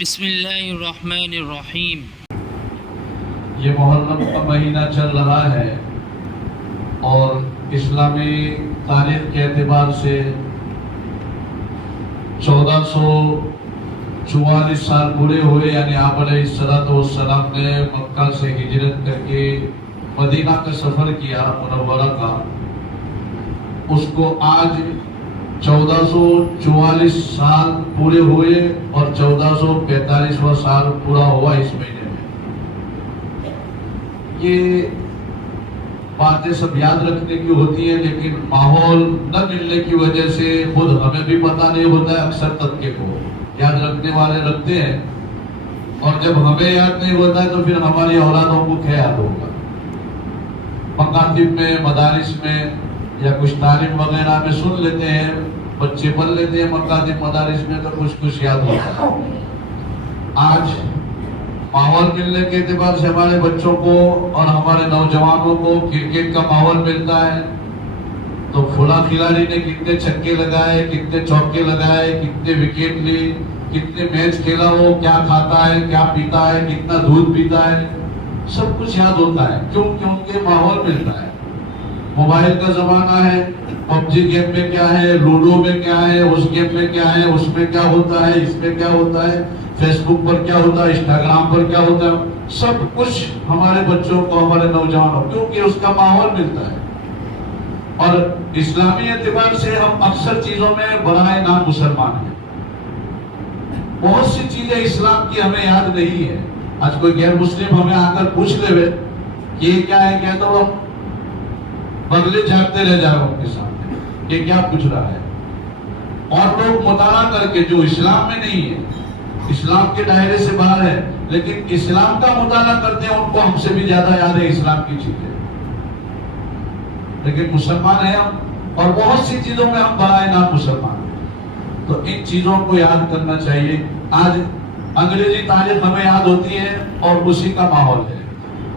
بسم اللہ الرحمن الرحیم۔ یہ محرم کا مہینہ چل رہا ہے اور اسلامی تاریخ کے اعتبار سے 1444 سال پورے ہوئے، یعنی آپ علیہ السلام نے مکہ سے ہجرت کر کے مدینہ کا سفر کیا منورہ کا، اس کو آج 1444 سال پورے ہوئے اور 1445واں سال پورا ہوا اس مہینے میں۔ یہ باتیں سب یاد رکھنے کی ہوتی ہیں، لیکن ماحول نہ ملنے کی وجہ سے خود ہمیں بھی پتہ نہیں ہوتا ہے۔ اکثر طبقے کو یاد رکھنے والے رکھتے ہیں، اور جب ہمیں یاد نہیں ہوتا ہے تو پھر ہماری اولادوں کو کیا یاد ہوگا۔ مکاتب میں، مدارس میں یا کچھ تعلیم وغیرہ میں سن لیتے ہیں، بچے پڑھ لیتے ہیں مکاتب مدارس میں، تو کچھ یاد ہوتا ہے۔ آج ماحول ملنے کے اعتبار سے ہمارے بچوں کو اور ہمارے نوجوانوں کو کرکٹ کا ماحول ملتا ہے، تو فلاں کھلاڑی نے کتنے چھکے لگائے، کتنے چوکے لگائے، کتنے وکٹ لی، کتنے میچ کھیلا، وہ کیا کھاتا ہے، کیا پیتا ہے، کتنا دودھ پیتا ہے، سب کچھ یاد ہوتا ہے۔ کیونکہ ان کے ماحول ملتا ہے۔ موبائل کا زمانہ ہے، پب جی گیم میں کیا ہے، لوڈو میں کیا ہے، اس گیم میں کیا ہے، اس میں کیا ہوتا ہے، اس میں کیا ہوتا ہے، فیس بک پر کیا ہوتا ہے، انسٹاگرام پر کیا ہوتا ہے، سب کچھ ہمارے بچوں کو، ہمارے نوجوانوں، کیونکہ اس کا ماحول ملتا ہے۔ اور اسلامی اعتبار سے ہم اکثر چیزوں میں برائے نام مسلمان ہیں۔ بہت سی چیزیں اسلام کی ہمیں یاد نہیں ہے۔ آج کوئی غیر مسلم ہمیں آ کر پوچھ لے کہ یہ کیا ہے، کہتا ہوں بغلے جھانکتے رہ جا رہا ہوں ان کے سامنے، یہ کیا پوچھ رہا ہے۔ اور لوگ مطالعہ کر کے، جو اسلام میں نہیں ہے، اسلام کے دائرے سے باہر ہے، لیکن اسلام کا مطالعہ کرتے ہیں، ان کو ہم سے بھی زیادہ یاد ہے اسلام کی چیزیں۔ لیکن مسلمان ہیں ہم، اور بہت سی چیزوں میں ہم برائے نام مسلمان ہیں، تو ان چیزوں کو یاد کرنا چاہیے۔ آج انگریزی تاریخ ہمیں یاد ہوتی ہے اور اسی کا ماحول ہے۔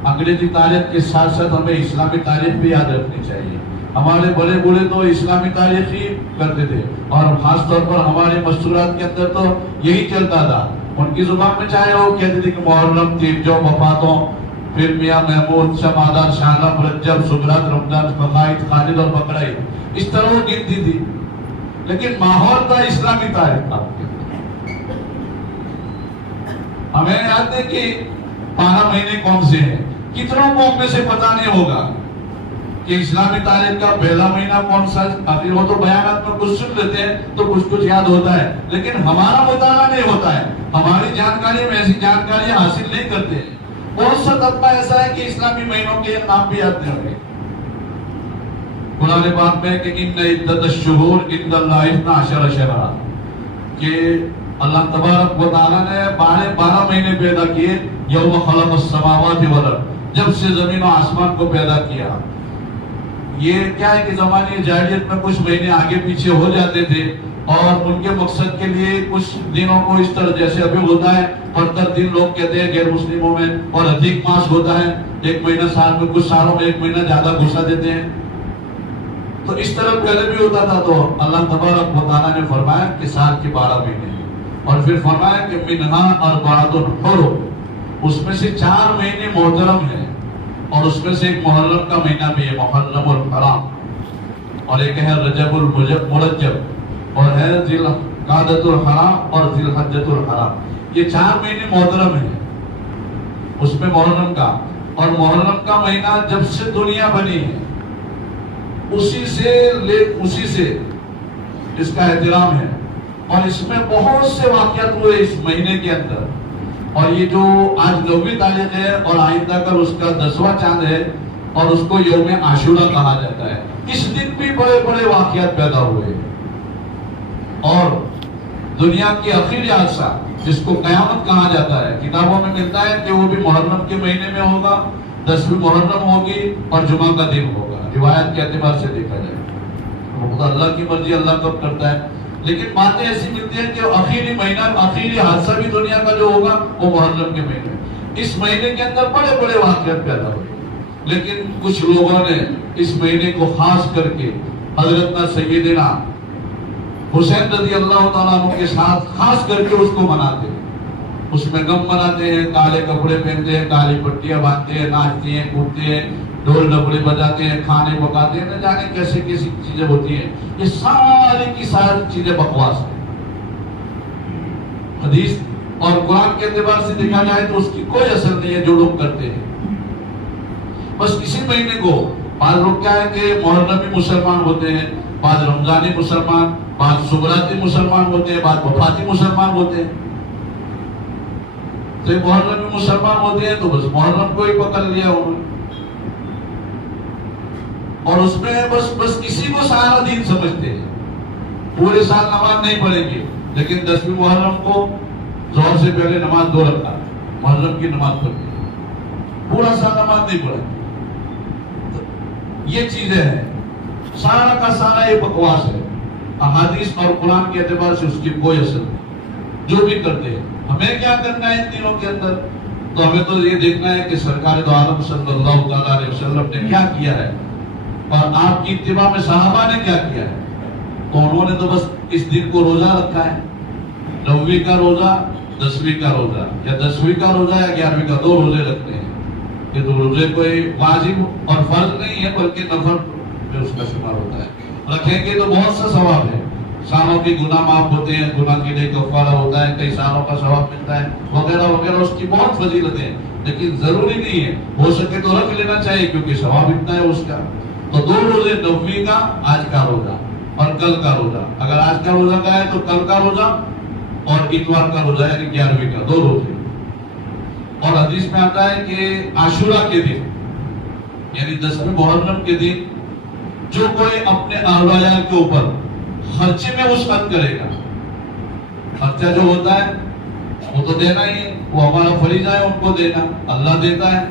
انگریزی تاریخ کے ساتھ ساتھ ہمیں اسلامی تاریخ بھی یاد رکھنی چاہیے۔ ہمارے بڑے بوڑھے تو اسلامی تاریخ ہی کرتے تھے، اور خاص طور پر ہمارے مستورات کے اندر تو یہی چلتا تھا۔ ان کی زبان میں چاہے وہ کہتے تھے کہ محرم، تیجوں، وفاتوں، پھر میاں محمود، شمادان، شالم، رجب، سگرات، رمضان، فقائد، خالد اور بقرعید، اس طرح وہ گنتی تھی، لیکن ماحول تھا اسلامی تاریخ کا۔ ہمیں یاد ہے کہ 12 مہینے کون سے ہیں، کتنوں کو ہم میں سے پتہ نہیں ہوگا کہ اسلامی تاریخ کا پہلا مہینہ کون سا۔ آخر وہ تو بیانات میں کچھ سن لیتے ہیں تو کچھ یاد ہوتا ہے، لیکن ہمارا مطالعہ نہیں ہوتا ہے، ہماری جانکاری میں ایسی جانکاری حاصل نہیں کرتے ہیں۔ بہت سا طبقہ ایسا ہے کہ اسلامی مہینوں کے نام بھی یاد نہیں ہوتے۔ قرآن پاک میں کہ ان عدت الشہور عند اللہ 12 شہرا، کہ اللہ تبارک و تعالیٰ نے 12 مہینے پیدا کیے، یوم خلق السماوات والارض، جب سے زمین و آسمان کو پیدا کیا۔ یہ کیا ہے کہ زمانے جاہلیت میں کچھ مہینے آگے پیچھے ہو جاتے تھے، اور ان کے مقصد کے لیے کچھ دنوں کو اس طرح، جیسے ابھی ہوتا ہے 75 دن لوگ کہتے ہیں غیر مسلموں میں، اور ادھک ماس ہوتا ہے 1 مہینہ سال میں، کچھ سالوں میں 1 مہینہ زیادہ گھسا دیتے ہیں، تو اس طرح پہلے بھی ہوتا تھا۔ تو اللہ تبارک و تعالیٰ نے فرمایا کہ سال کے 12 مہینے ہیں، اور پھر فرمایا کہ منہا اربعۃ حرم، اس میں سے 4 مہینے محترم ہیں، اور اس میں سے ایک محرم کا مہینہ بھی ہے، محرم الحرام، اور ایک ہے رجب المرجب، اور ہے ذی القعدۃ الحرام اور ذی الحجۃ الحرام۔ یہ 4 مہینے محترم ہیں اس میں محرم کا، اور محرم کا مہینہ جب سے دنیا بنی ہے اسی سے اس کا احترام ہے، اور اس میں بہت سے واقعات ہوئے اس مہینے کے اندر۔ اور یہ جو آج 9ویں تاریخ ہے اور آئندہ کل اس کا 10واں چاند ہے، اور اس کو یوم عاشورہ کہا جاتا ہے، اس دن بھی بڑے بڑے واقعات پیدا ہوئے۔ اور دنیا کی آخری حادثہ جس کو قیامت کہا جاتا ہے، کتابوں میں ملتا ہے کہ وہ بھی محرم کے مہینے میں ہوگا، 10ویں محرم ہوگی اور جمعہ کا دن ہوگا، روایت کے اعتبار سے دیکھا جائے۔ وہ اللہ کی مرضی، اللہ کب کرتا ہے، لیکن باتیں ایسی ملتی ہیں کہ آخری مہینہ، آخری حادثہ بھی دنیا کا جو ہوگا وہ محرم کے مہینے۔ اس مہینے کے اندر بڑے بڑے واقعات پیدا ہوئے، لیکن کچھ لوگوں نے اس مہینے کو خاص کر کے حضرت سیدنا حسین رضی اللہ تعالیٰ عنہ کے ساتھ خاص کر کے اس کو مناتے، اس میں غم مناتے ہیں، کالے کپڑے پہنتے ہیں، کالی پٹیاں باندھتے ہیں، ناچتے ہیں، کودتے ہیں، ڈھول ڈبڑے بجاتے ہیں، کھانے پکاتے ہیں، نہ جانے کیسے کیسی چیزیں ہوتی ہیں. یہ ساری کی ساری چیزیں بکواس ہیں. حدیث اور قرآن کے اعتبار سے دیکھا جائے تو اس کی کوئی اثر نہیں ہے جو لوگ کرتے ہیں. بس اسی مہینے کو بعض لوگ کیا ہے کہ محرمی مسلمان ہوتے ہیں، بعض رمضانی مسلمان، بعض سبراتی مسلمان ہوتے ہیں، بعض وفاتی مسلمان ہوتے ہیں. تو محرمی مسلمان ہوتے ہیں تو بس محرم کو ہی پکڑ لیا انہوں نے، اور اس میں بس کسی کو سارا دین سمجھتے ہیں. پورے سال نماز نہیں پڑھیں گے لیکن 10ویں محرم کو ظہر سے پہلے نماز 2 رکعت محرم کی نماز پڑھتے ہیں، پورا سال نماز نہیں پڑھیں. یہ چیزیں ہیں، سارا کا سارا یہ بکواس ہے. احادیث اور قرآن کے اعتبار سے اس کی کوئی اثر نہیں. جو بھی کرتے ہیں ہمیں کیا کرنا ہے ان دنوں کے اندر؟ تو ہمیں تو یہ دیکھنا ہے کہ سرکار دو عالم صلی اللہ تعالیٰ علیہ وسلم نے کیا کیا ہے اور آپ کی اتباع میں صحابہ نے کیا کیا ہے. تو انہوں نے تو بس اس دن کو روزہ رکھا ہے، 9ویں کا روزہ، 10ویں کا روزہ، یا 10ویں کا روزہ یا 11ویں کا، 2 روزے رکھتے ہیں. یہ 2 روزے کوئی واجب اور فرض نہیں ہے بلکہ نفل میں اس کا شمار ہوتا ہے. رکھیں گے تو بہت سا ثواب ہے، سالوں کے گناہ معاف ہوتے ہیں، گناہ کے لیے کفارہ ہوتا ہے، کئی سالوں کا ثواب ملتا ہے وغیرہ وغیرہ. اس کی بہت فضیلتیں ہیں لیکن ضروری نہیں ہے. ہو سکے تو رکھ لینا چاہیے کیونکہ ثواب اتنا ہے اس کا. تو 2 روزے، 9ویں کا، آج کا روزہ اور کل کا روزہ. اگر آج کا روزہ کا ہے تو کل کا روزہ اور اتوار کا روزہ یعنی 11ویں کا، 2 روزے. اور حدیث میں آتا ہے کہ عاشورہ کے دن یعنی 10ویں محرم کے دن جو کوئی اپنے اہل و عیال کے اوپر خرچے میں وسعت کرے گا، خرچہ جو ہوتا ہے وہ تو دینا ہی ہے، وہ ہمارا فریضہ ہے ان کو دینا. اللہ دیتا ہے،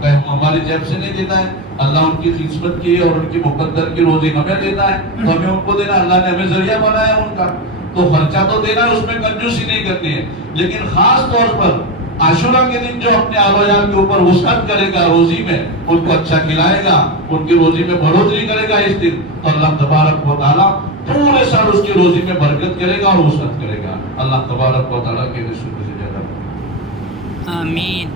کہیں ہماری جیب سے نہیں دیتا ہے. اللہ ان کی خدمت کی اور ان کی مقدر کی روزی ہمیں دیتا ہے تو ہمیں ان کو دینا. اللہ نے ہمیں ذریعہ بنایا ان کا، تو خرچہ تو دینا ہے، اس میں کنجوسی نہیں کرنی ہے. لیکن خاص طور پر عاشورہ کے دن جو اپنے اہل و عیال کے اوپر وسعت کرے گا روزی میں، ان کو اچھا کھلائے گا، ان کی روزی میں بڑھوتری کرے گا اس دن، تو اللہ تبارک و تعالیٰ پورے سال اس کی روزی میں برکت کرے گا اور وسعت کرے گا. اللہ تبارک و تعالیٰ کے رسول سے زیادہ آمین.